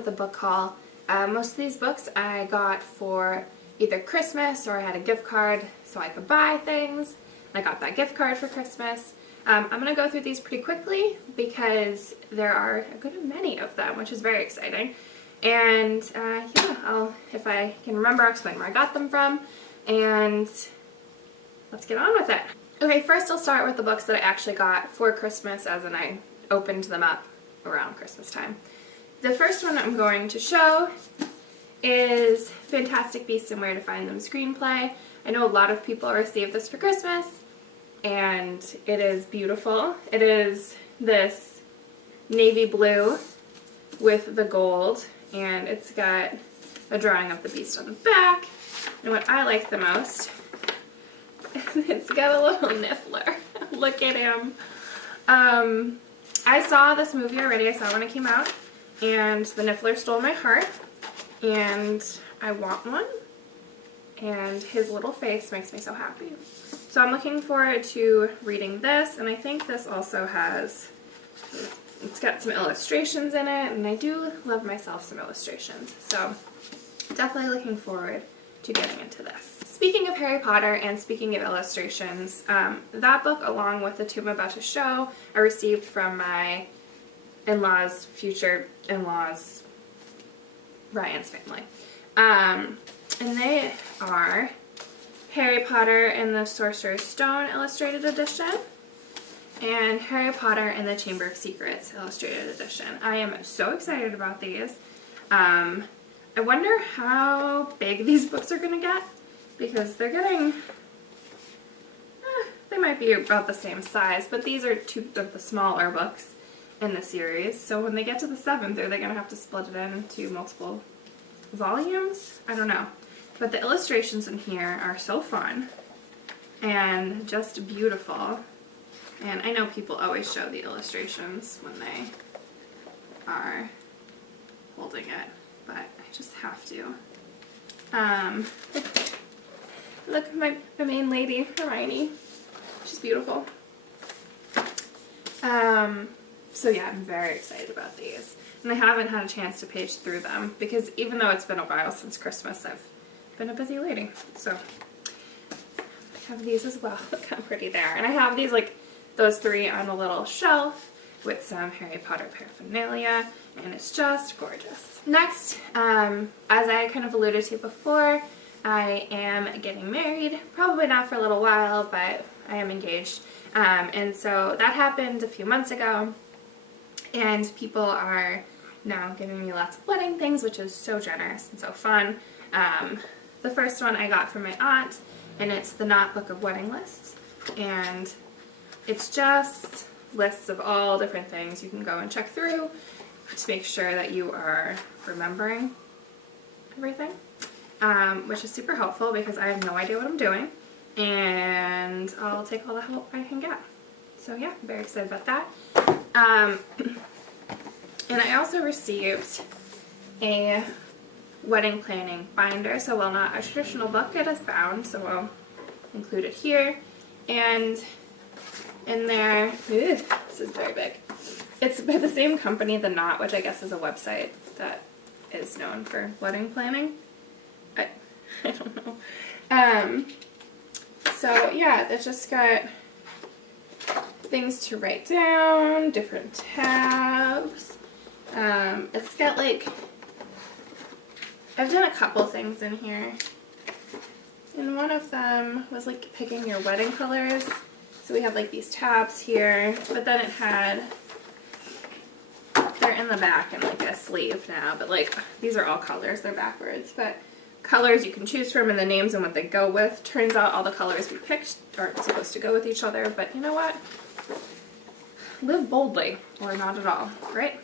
with a book haul. Most of these books I got for either Christmas or I had a gift card so I could buy things. I got that gift card for Christmas. I'm going to go through these pretty quickly because there are a good many of them, which is very exciting. And yeah, if I can remember, I'll explain where I got them from, and let's get on with it. Okay, first I'll start with the books that I actually got for Christmas, as in I opened them up around Christmas time. The first one I'm going to show is Fantastic Beasts and Where to Find Them screenplay. I know a lot of people received this for Christmas, and it is beautiful. It is this navy blue with the gold, and it's got a drawing of the beast on the back. And what I like the most is it's got a little niffler. Look at him. I saw this movie already. I saw it when it came out, and the niffler stole my heart, and I want one, and his little face makes me so happy. So I'm looking forward to reading this, and I think this also has, it's got some illustrations in it, and I do love myself some illustrations, so definitely looking forward to getting into this. Speaking of Harry Potter and speaking of illustrations, that book, along with the two I'm about to show, I received from my in-laws, future in-laws, Ryan's family. And they are Harry Potter and the Sorcerer's Stone Illustrated Edition and Harry Potter and the Chamber of Secrets Illustrated Edition. I am so excited about these. I wonder how big these books are going to get, because they're getting, they might be about the same size, but these are two of the smaller books in the series, so when they get to the 7th, are they going to have to split it into multiple volumes? I don't know. But the illustrations in here are so fun and just beautiful. And I know people always show the illustrations when they are holding it, but I just have to. Look, my main lady, Hermione. She's beautiful. So yeah, I'm very excited about these. And I haven't had a chance to page through them because even though it's been a while since Christmas, I've been a busy lady. So I have these as well. Look how pretty they are. And I have these, like, those three on a little shelf with some Harry Potter paraphernalia, and it's just gorgeous. Next, as I kind of alluded to before, I am getting married. Probably not for a little while, but I am engaged. And so that happened a few months ago, and people are now giving me lots of wedding things, which is so generous and so fun. The first one I got from my aunt, and it's the Knot Book of Wedding Lists, and it's just lists of all different things you can go and check through to make sure that you are remembering everything, which is super helpful because I have no idea what I'm doing, and I'll take all the help I can get. So yeah, I'm very excited about that. And I also received a wedding planning binder, so while not a traditional book, it is bound, so I'll include it here. And in there, this is very big. It's by the same company, The Knot, which I guess is a website that is known for wedding planning. I don't know. So yeah, it's just got things to write down, different tabs. It's got, like, I've done a couple things in here, and one of them was like picking your wedding colors. So we have like these tabs here, but then it had, they're in the back in like a sleeve now, but like these are all colors, they're backwards, but colors you can choose from and the names and what they go with. Turns out all the colors we picked aren't supposed to go with each other, but you know what? Live boldly, or not at all, right?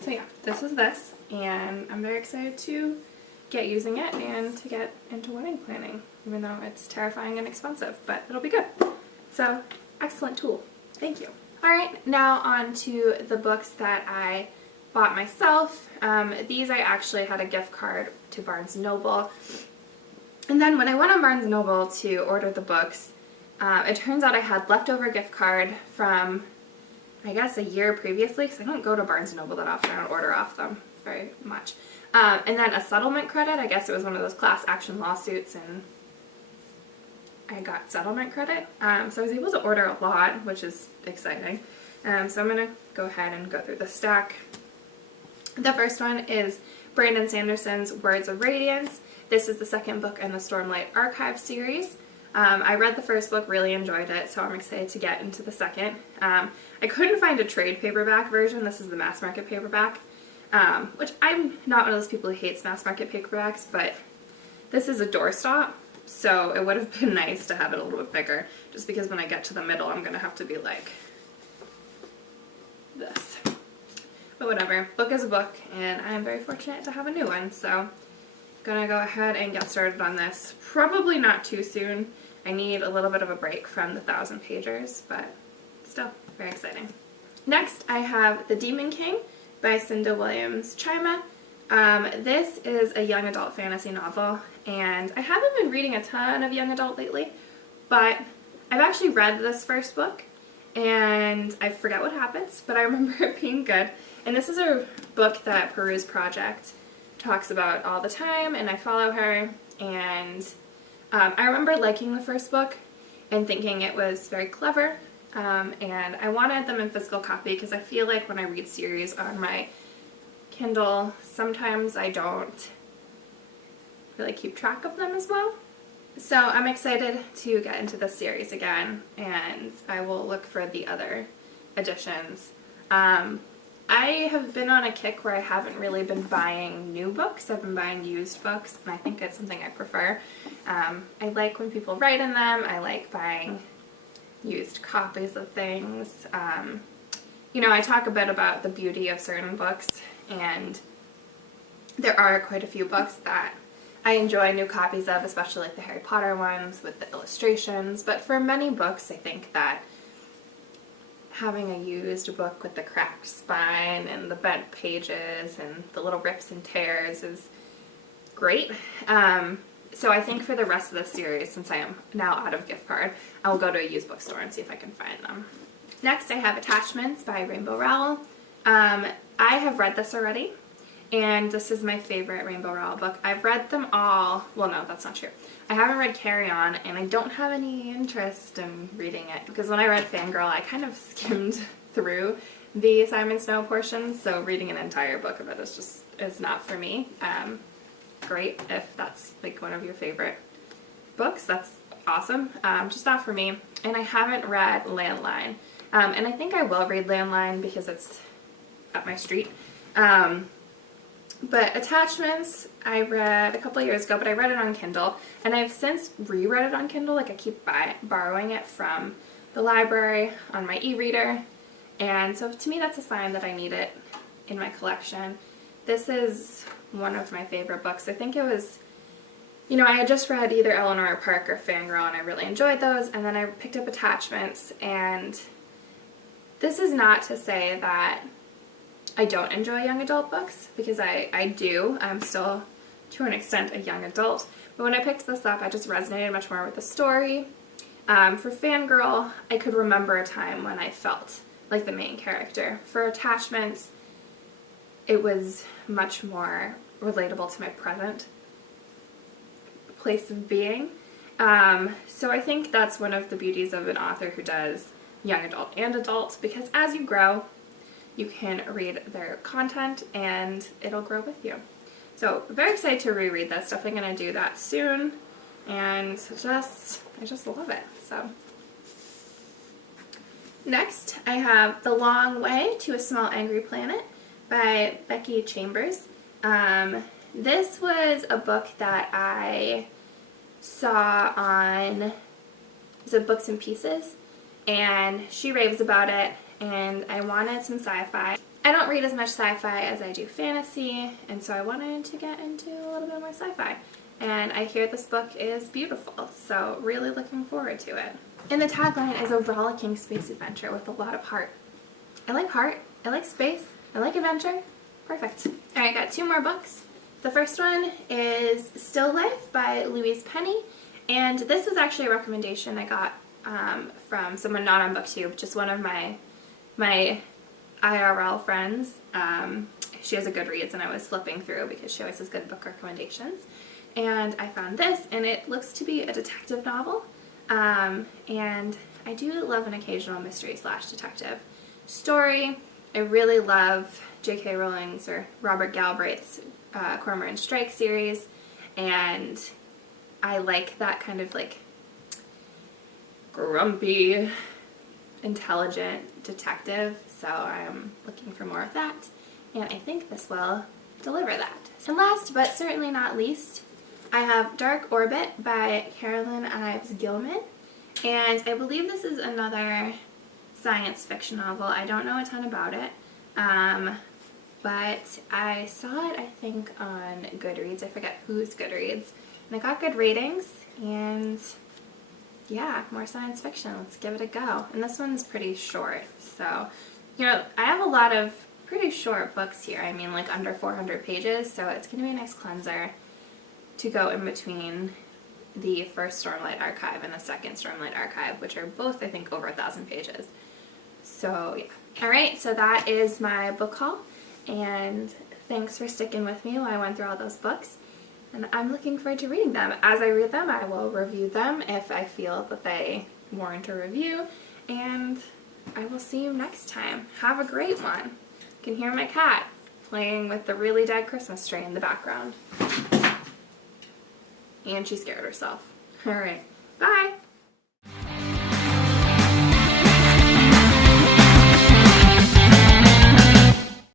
So yeah, this is this, and I'm very excited to get using it and to get into wedding planning, even though it's terrifying and expensive, but it'll be good. So, excellent tool. Thank you. Alright, now on to the books that I bought myself. These I actually had a gift card to Barnes & Noble. And then when I went on Barnes & Noble to order the books, it turns out I had leftover gift card from I guess a year previously, because I don't go to Barnes & Noble that often. I don't order off them very much. And then a settlement credit. I guess it was one of those class action lawsuits, and I got settlement credit. So I was able to order a lot, which is exciting. So I'm going to go ahead and go through the stack. The first one is Brandon Sanderson's Words of Radiance. This is the second book in the Stormlight Archive series. I read the first book, really enjoyed it, so I'm excited to get into the second. I couldn't find a trade paperback version. This is the mass market paperback, which I'm not one of those people who hates mass market paperbacks, but this is a doorstop, so it would have been nice to have it a little bit bigger, just because when I get to the middle, I'm going to have to be like this. But whatever, book is a book, and I'm very fortunate to have a new one, so I'm going to go ahead and get started on this. Probably not too soon. I need a little bit of a break from the 1,000-pagers, but still, very exciting. Next, I have The Demon King by Cinda Williams Chima. This is a young adult fantasy novel, and I haven't been reading a ton of young adult lately, but I've actually read this first book, and I forget what happens, but I remember it being good. And this is a book that Peruse Project talks about all the time, and I follow her, and I remember liking the first book and thinking it was very clever, and I wanted them in physical copy because I feel like when I read series on my Kindle, sometimes I don't really keep track of them as well. So I'm excited to get into this series again, and I will look for the other editions. I have been on a kick where I haven't really been buying new books. I've been buying used books, and I think it's something I prefer. I like when people write in them. I like buying used copies of things. You know, I talk a bit about the beauty of certain books, and there are quite a few books that I enjoy new copies of, especially like the Harry Potter ones with the illustrations. But for many books, I think that having a used book with the cracked spine and the bent pages and the little rips and tears is great. So I think for the rest of the series, since I am now out of gift card, I will go to a used bookstore and see if I can find them. Next, I have Attachments by Rainbow Rowell. I have read this already, and this is my favorite Rainbow Rowell book. I've read them all. Well, no, that's not true. I haven't read Carry On, and I don't have any interest in reading it, because when I read Fangirl, I kind of skimmed through the Simon Snow portions, so reading an entire book of it is not for me. Great if that's like one of your favorite books, that's awesome. Just not for me. And I haven't read Landline, and I think I will read Landline because it's up my street. But Attachments, I read a couple of years ago, but I read it on Kindle, and I've since reread it on Kindle. Like, I keep borrowing it from the library on my e-reader, and so to me that's a sign that I need it in my collection. This is one of my favorite books. I think it was, you know, I had just read either Eleanor Park or Fangirl, and I really enjoyed those, and then I picked up Attachments, and this is not to say that I don't enjoy young adult books, because I do. I'm still, to an extent, a young adult. But when I picked this up, I just resonated much more with the story. For Fangirl, I could remember a time when I felt like the main character. For Attachments, it was much more relatable to my present place of being. So I think that's one of the beauties of an author who does young adult and adult, because as you grow, you can read their content and it'll grow with you. So very excited to reread this. Definitely going to do that soon, and I just love it. So next, I have The Long Way to a Small Angry Planet by Becky Chambers. This was a book that I saw on Books and Pieces, and she raves about it, and I wanted some sci-fi. I don't read as much sci-fi as I do fantasy, and so I wanted to get into a little bit more sci-fi. And I hear this book is beautiful, so really looking forward to it. And the tagline is a rollicking space adventure with a lot of heart. I like space, I like adventure. Perfect. Alright, got two more books. The first one is Still Life by Louise Penny, and this was actually a recommendation I got from someone not on BookTube, just one of my my IRL friends, she has a Goodreads, and I was flipping through because she always has good book recommendations. And I found this, and it looks to be a detective novel. And I do love an occasional mystery / detective story. I really love J.K. Rowling's or Robert Galbraith's Cormoran Strike series, and I like that kind of like grumpy, intelligent detective, so I'm looking for more of that, and I think this will deliver that. So last but certainly not least, I have Dark Orbit by Carolyn Ives Gilman, and I believe this is another science fiction novel. I don't know a ton about it, but I saw it, I think, on Goodreads. I forget whose Goodreads, and I got good ratings, and yeah, more science fiction. Let's give it a go. And this one's pretty short, so, you know, I have a lot of pretty short books here. I mean, like under 400 pages, so it's going to be a nice cleanser to go in between the first Stormlight Archive and the second Stormlight Archive, which are both, I think, over 1,000 pages. So, yeah. Alright, so that is my book haul, and thanks for sticking with me while I went through all those books. And I'm looking forward to reading them. As I read them, I will review them if I feel that they warrant a review, and I will see you next time. Have a great one. You can hear my cat playing with the really dead Christmas tree in the background. And she scared herself. Alright, bye!